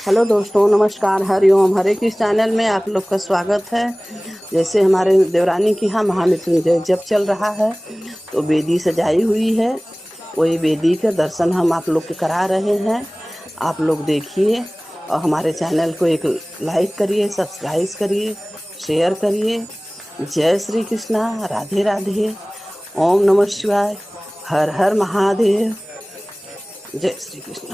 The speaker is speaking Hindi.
हेलो दोस्तों, नमस्कार, हरिओम। हरे कृष्ण चैनल में आप लोग का स्वागत है। जैसे हमारे देवरानी की यहाँ महामृत्युंजय जप चल रहा है, तो वेदी सजाई हुई है। वही वेदी के दर्शन हम आप लोग के करा रहे हैं। आप लोग देखिए और हमारे चैनल को एक लाइक करिए, सब्सक्राइब करिए, शेयर करिए। जय श्री कृष्णा, राधे राधे, ओम नमः शिवाय, हर हर महादेव, जय श्री कृष्ण।